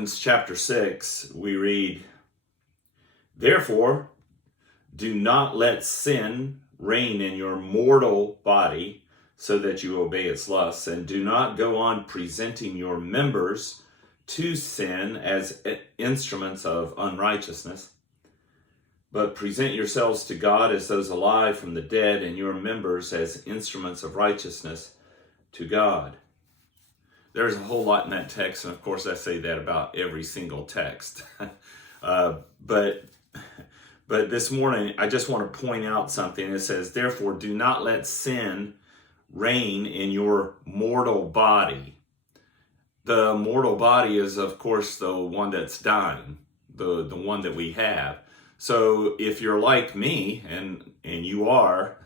Romans chapter 6, we read, "Therefore, do not let sin reign in your mortal body so that you obey its lusts, and do not go on presenting your members to sin as instruments of unrighteousness, but present yourselves to God as those alive from the dead, and your members as instruments of righteousness to God." There's a whole lot in that text, and of course I say that about every single text. But this morning I just want to point out something. It says, "Therefore do not let sin reign in your mortal body." The mortal body is, of course, the one that's dying, the one that we have. So if you're like me, and you are,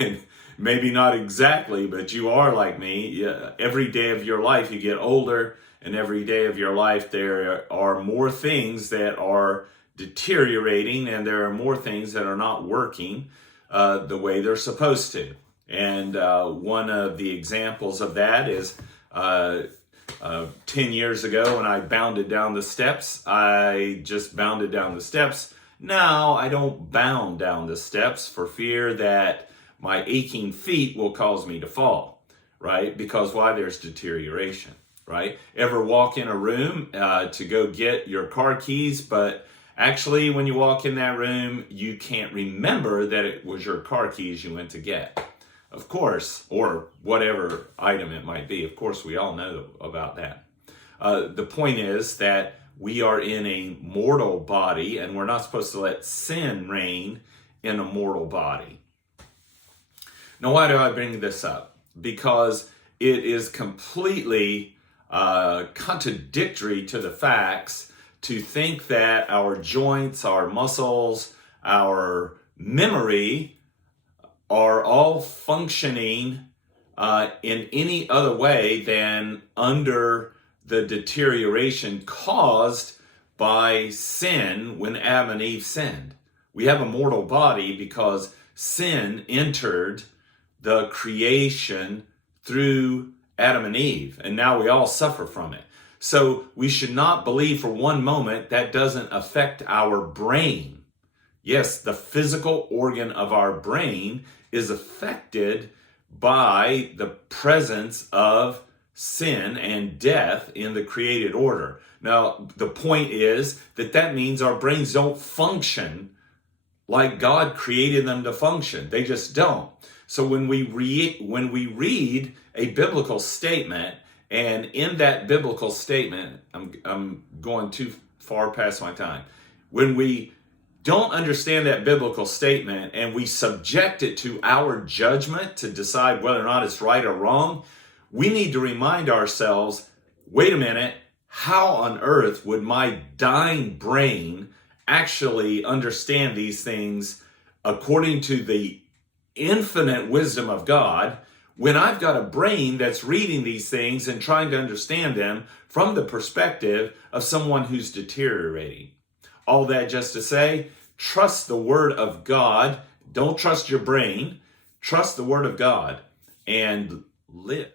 and maybe not exactly, but you are like me, every day of your life you get older, and every day of your life there are more things that are deteriorating, and there are more things that are not working the way they're supposed to. And one of the examples of that is 10 years ago when I bounded down the steps. I just bounded down the steps. Now I don't bound down the steps for fear that my aching feet will cause me to fall, right? Because why? There's deterioration, right? Ever walk in a room to go get your car keys, but actually when you walk in that room, you can't remember that it was your car keys you went to get. Of course, or whatever item it might be. Of course, we all know about that. The point is that we are in a mortal body, and we're not supposed to let sin reign in a mortal body. Now, why do I bring this up? Because it is completely contradictory to the facts to think that our joints, our muscles, our memory are all functioning in any other way than under the deterioration caused by sin when Adam and Eve sinned. We have a mortal body because sin entered the creation through Adam and Eve, and now we all suffer from it. So we should not believe for one moment that doesn't affect our brain. Yes, the physical organ of our brain is affected by the presence of sin and death in the created order. Now, the point is that means our brains don't function like God created them to function. They just don't. So when we read a biblical statement, and in that biblical statement, I'm going too far past my time. When we don't understand that biblical statement and we subject it to our judgment to decide whether or not it's right or wrong, we need to remind ourselves, wait a minute, how on earth would my dying brain actually understand these things according to the infinite wisdom of God when I've got a brain that's reading these things and trying to understand them from the perspective of someone who's deteriorating? All that just to say, trust the Word of God. Don't trust your brain. Trust the Word of God and live.